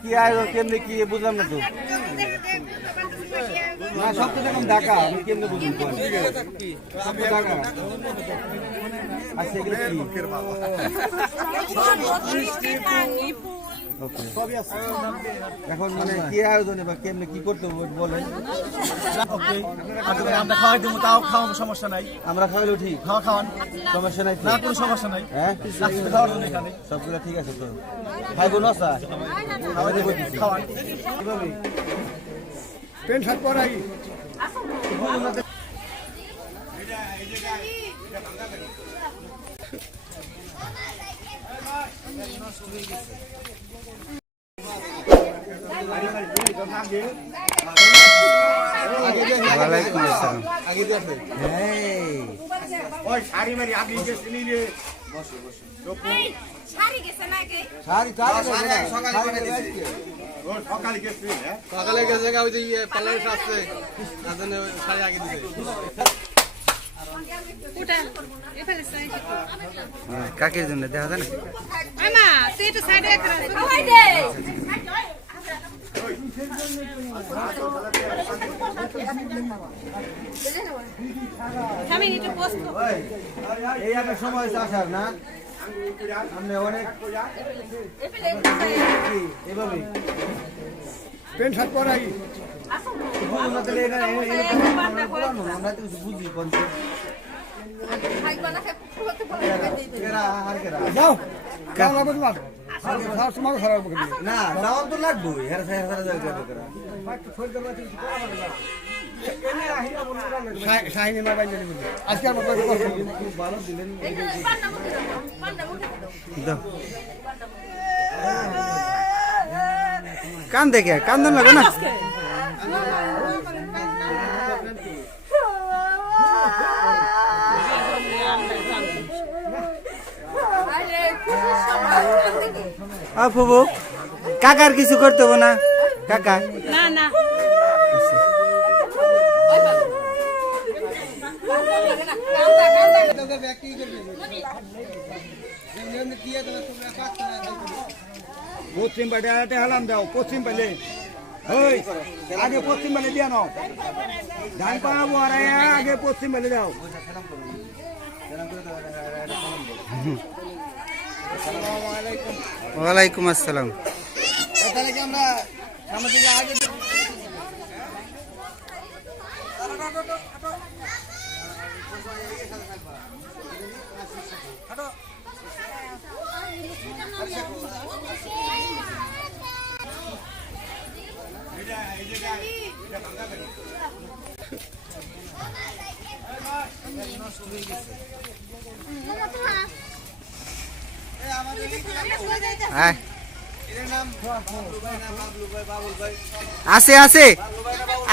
কি আয়োজন কেমনি কি বুঝলাম না তো। না, সব তো দেখুন ঢাকা, আমি কেমনে বুঝুন তো। ঢাকা। আচ্ছা এগুলো কি? এখন মানে কি আয়োজনে বা কেমনে কি করতে হবে বলেন। আমরা খাওয়াই দেবো তাও খাওয়ানো সমস্যা নাই। আমরা খাইলে ঠিক? খাওয়া খাওয়ান। সমস্যা নাই? না কোনো সমস্যা নাই। হ্যাঁ? সবগুলো ঠিক আছে তো? খাইবো না স্যার খাওয়া দেবো খাওয়ান। কীভাবে? প্যান্ট শার্ট পরাই ওয়ালাইকুম আসসালাম। আছে ওই শাড়ি মারি আপনি গেছিলি রে শাড়ি গেছে নাকি? শাড়ি তাড়ি সকালে ও সকালে গেছিলি সকালে গেছে ওই যে ইয়ে পার্লারে আসছে। তার জন্য শাড়ি আগে দিছে। ওটা এফালে সাইড কাকের জন্য দেখা যায় না? তুই একটু সাইডে রাখ হাই দে আমি একটু পোস্ট এই একটা সময় আসার না? আমরা অনেক। এভাবে প্যান্ট শার্ট পরাই। আমরা তো বুঝি কোন কেরা? কেরা যাও বদলা সব সময় খারাপ না দাম তো লাগবে হেরা হেরা হেরা যাবে কেরা শাহিনী মার মতো একটু কষ্ট করুন। খুব ভালো দিলেন। কান দেখে কান্দন লাগো না? ফুবু কাকার কিছু করতে হবে না? কাকা? না না। পশ্চিম হাতে হালাম দাও পশ্চিম আগে পশ্চিম পাইলে দিয়া নাও। ধান পাবো আর আগে পশ্চিম পাইলে দাও। ওয়ালাইকুম আসসালাম তাহলে কি আমরা আয় আছে আছে।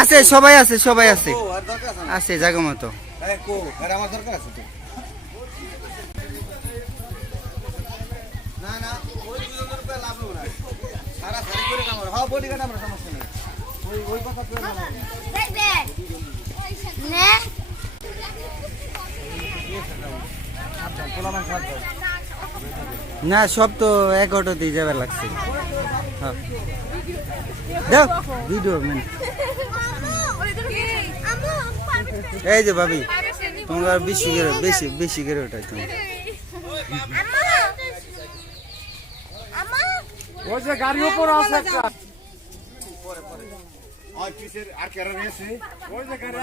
আছে সবাই আছে সবাই আছে। ও আর দরকার আছে না জায়গা মতো এই কো না, সব তো যাবে লাগছে। হ্যাঁ। দাও ভিডিও মানে এই যে ভাবি তোমার বেশি করে, বেশি বেশি করে ওটাই তুমি ওই যে গাড়ি উপর আছে একটা। ওই পিছের আর কেরা রয়েছে ওই যে কেরা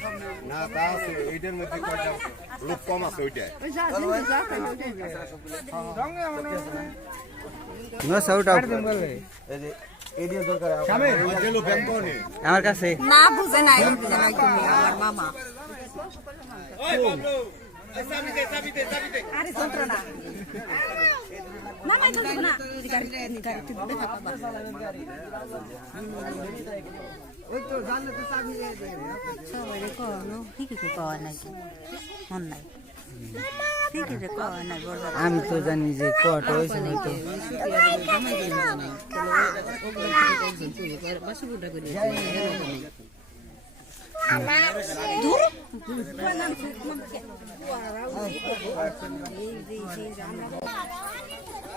সামনে। না তা আছে এইটার মধ্যে কয়টা লোক কম আছে ওইটা। না সাউট আউট এই যে এই দিয়ে দরকার গেল ব্যাংক নেই আমার কাছে। না বুঝে নাই বুঝে নাই তুমি আমার মামা। আরে যন্ত্রণা। না না যন্ত্রণা না গাড়ি গাড়ি দেখা পাবা সবাই কনো ঠিক আছে কওয়া নাকি মন নাই ঠিক আছে কওয়া নাই আমি তো জানি যে কটা হয়েছে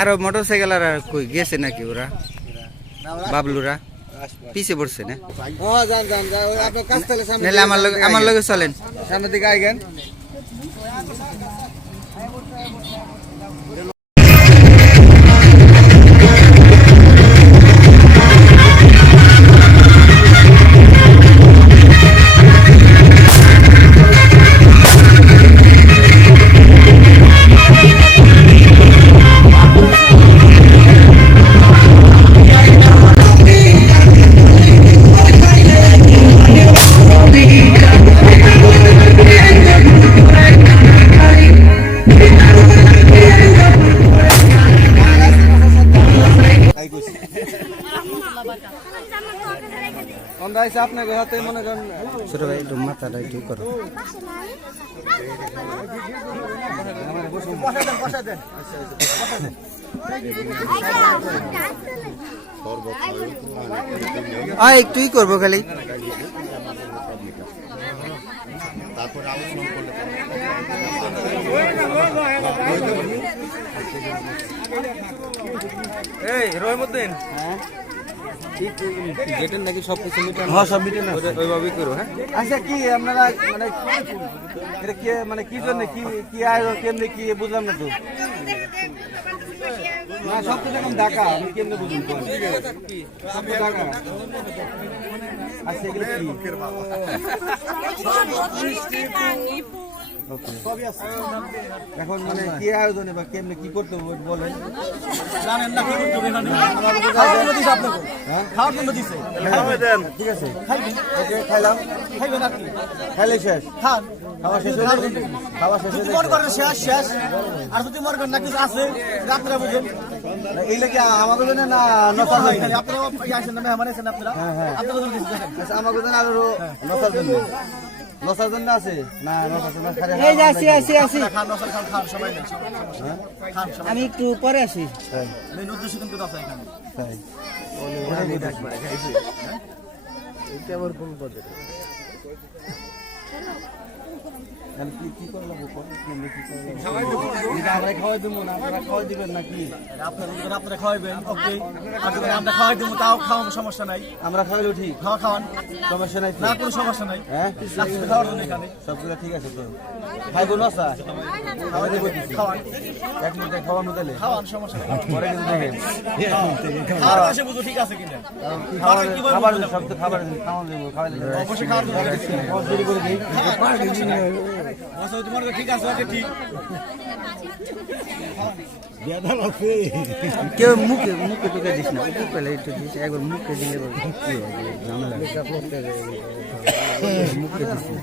আরও মোটর সাইকেল আর কই গেছে নাকি ওরা? বাবলুরা? পিছে পড়ছে না? আমার লগে আমার লগে চলেন। সামনের দিকে আইগেন। দাইছে আপনাকে হাতে মনে করেন? ছোট ভাই একটু মাথাটা একটু করো। একটুই করব খালি। এই রহিমউদ্দিন। গেটের নাকি সব কিছু মিটার হ্যাঁ সব মিটে না করো হ্যাঁ আচ্ছা কি আপনারা মানে এটা কি মানে কি জন্য কি কি আয়োজন কেমনে কি বুঝলাম না তো না সব তো দেখুন ঢাকা আমি কেমনে বুঝুন তো সব তো ঢাকা আচ্ছা এগুলো কি এখন মানে কি আয়োজনে বা কেমনে কি করতে হবে বলেন। জানেন না কি করতে হবে এখানে? খাওয়ার জন্য দিছে আপনাকে। খাওয়ার জন্য দিছে। ঠিক আছে। ওকে খাইলাম। খাইবেন আর কি? খাইলে শেষ। খান। খাওয়া শেষ হয়ে খাওয়া শেষ যদি মনে করেন শেষ শেষ। আর যদি মনে করেন না কিছু আছে? রাত্রে বুঝুন। কি আমাদের জন্য না নসার জন্য? আপনারা আসেন না মেহমান আছেন আপনারা? আপনাদের জন্য দিছে। দেখেন আমাদের জন্য আরও নসার জন্য। নসার জন্য আছে? না নসার জন্য এই যে আসি আসি আসি। খান নসল খান খান সবাই নেন সবাই নেন। খান সবাই আমি একটু পরে আসি। মেন উদ্দেশ্য কিন্তু আছে এখানে। তাই। তাহলে কি কি করলাম কেমনে কি করলাম আমরা খাওয়াই দেবো না আপনারা খাওয়াই দিবেন নাকি? আপনারা আপনারা খাওয়াবেন ওকে আমরা খাওয়াই দেবো তাও খাওয়ানো সমস্যা নাই। আমরা খাওয়াইলেও ঠিক? খাওয়া খাওয়ান। সমস্যা নাই না কোনো সমস্যা নাই। হ্যাঁ? খাওয়ার জন্য এখানে। সবগুলো ঠিক আছে তো? খাওয়াই দেবো। খাওয়ান। এক মিনিটে খাওয়ানো সমস্যা পরে কিন্তু দেখেন। খাওয়ার এসে বুঝো ঠিক আছে কিনা? খাবার কি বলব খাবার বললাম? সব তো খাবার খাওয়ানো দেবো খাওয়াইলে অবশ্যই খাওয়ার জন্য দিচ্ছি। খাওয়া শুরু করে দিই তোমার তো ঠিক আছে ঠিক? কেউ মুখে মুখে টুকে দিস না। উপর পেলে একটু দিস একবার মুখে দিলে এবার কি হবে? ঝামেলা মুখে দিস না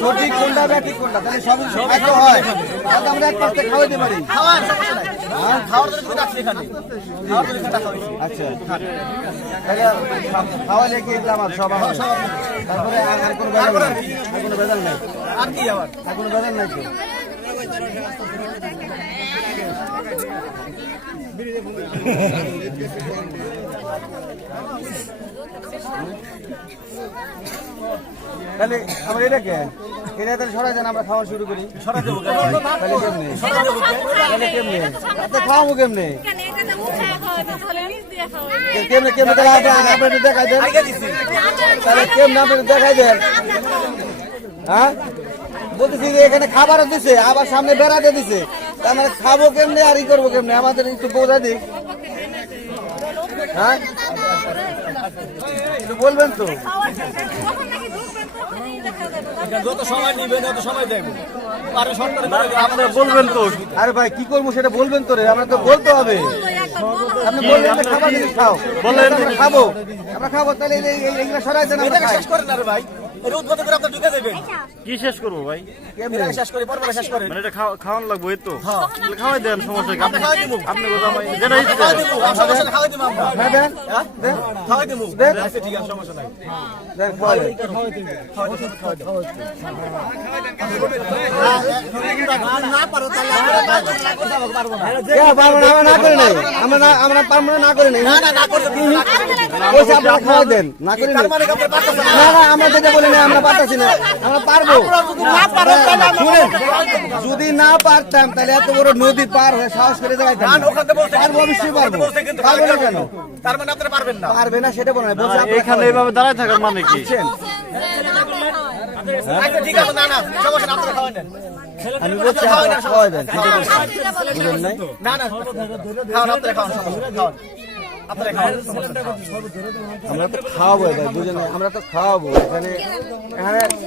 সঠিক কোনটা ব্যাটিক কোনটা? তাহলে সবই এক তো হয়। তাহলে আমরা এক পাশে খাওয়াইতে পারি খাওয়ার সমস্যা নাই খাওয়ার জন্য কিন্তু আছে এখানে। খাওয়ার জন্য কিন্তু খাওয়াই আচ্ছা। তাহলে খাওয়ালে কি এগুলো আমার সব আমার? তারপরে আর আর কোনো বেজাল নাই। আর কোনো বেজাল নাই? আর কি আবার? আর কোনো বেজাল নাই তো? তাহলে আমরা এটা কে? এটা তাহলে সরাই দেন আমরা খাওয়া শুরু করি। তাহলে কেমনে? তাহলে কেমনে? তাহলে খাওয়াবো কেমনে? তাহলে আপনি একটু দেখাই দেন। তাহলে কেমনে আপনি দেখাই দেন? হ্যাঁ? বলতেছি যে এখানে খাবারও দিছে আবার সামনে বেড়াতে দিছে। তার মানে খাব কেমনে আর ই করব কেমনে? আমাদের একটু বোঝা দিক হ্যাঁ? বলবেন তো। আরে আপনারা বলবেন তো। আরে ভাই কি করব সেটা বলবেন তো রে। আমরা তো বলতে হবে। আপনি বললেন খাবার খাও। বললেন খাব। আমরা খাব তাহলে এইগুলো সরাই দেন আমরা শেষ করেন না রে ভাই। এটা উদ্বোধন করে আপনি ঢুকে দেবেন। কি শেষ করব ভাই? শেষ করে পরপরে শেষ করেন মানে এটা খাওয়া- খাওয়ানো এই তো। হ্যাঁ। খাওয়াই দেন সমস্যা কি? আপনি খাওয়াই দিবো। আপনি কোথাও আমায়- যেটা ইচ্ছে। খাওয়াই দেবো সমস্যা নেই, খাওয়াই দেবো আমরা। হ্যাঁ দেন। দেন। খাওয়াই দেবো দেন। আচ্ছা ঠিক আছে সমস্যা নাই। দেন খাওয়াই দেন। কে পারব না, আমরা না করে নাই। আমরা না আমরা পারব না, না করে নাই। না না না করতে দিন না ওইসব আপনারা খাওয়াই দেন না করে মানে না না না আমরা যেটা বলি না আমরা পারতাছি না আমরা পারব শুনেন যদি না পারতাম তাহলে এত বড় নদী পার হয়ে সাহস করে ওখানে পারব অবশ্যই পারব পারব না কেন তার মানে আপনারা পারবেন না পারবে না সেটা বলে না এখানে এইভাবে দাঁড়ায় থাকার মানে কি আচ্ছা ঠিক আছে না না সমস্যা আপনারা নেন আমি বলছি দেন না না খাওয়ান আপনারা খাওয়ান সমস্যা নেই, খাওয়ান আপনারা খাওয়ান আমরা তো খাওয়াবো এটা দুজনে আমরা তো খাওয়াবো। এখানে এখানে আমাদের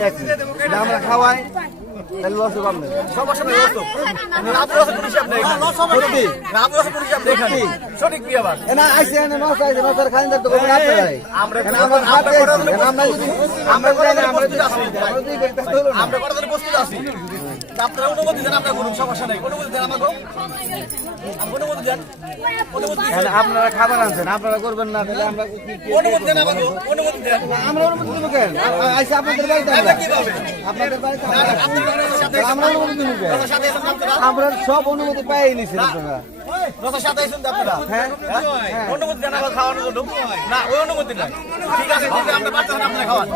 যদি আমরা খাওয়াই তাহলে লস হবে আপনার সমস্যা নেই ওতো রাত রসে কোনো হিসাব নেই সত্যি রাত রসে কোনো হিসাব নেই সঠিক কি আবার এনা আইসে এনে নষ্ট আইসে নষ্ট খালি থাকতে কোনো রাখতে পারে আমরা আমরা খাতে আমরা যদি আমরা যদি আমরা যদি আমরা যদি না প্রস্তুত আছি তা আপনারা অনুমতি দেন সমস্যা নেই। অনুমতি দেন আমাকে অনুমতি দেন। আপনারা খাবার আনছেন আপনারা করবেন না তাহলে আমরা কি- কি- কি- অনুমতি দেন আমাকে অনুমতি দেন। আমরা অনুমতি দেবো কেন? আইসে আপনাদের বাড়িতে আপনাদের বাড়িতে আমরা। আপনার রসের সাথে আমরা অনুমতি দেবো কেন? রসের সাথে এসেছেন আপনারা। আমরা সব অনুমতি পাই নিছেন আপনারা। সাথে আপনারা। হ্যাঁ হ্যাঁ? অনুমতি দেন খাওয়ানোর জন্য। না ওই অনুমতি নাই। ঠিক আছে আমরা পারতেছেন আপনারা খাওয়ান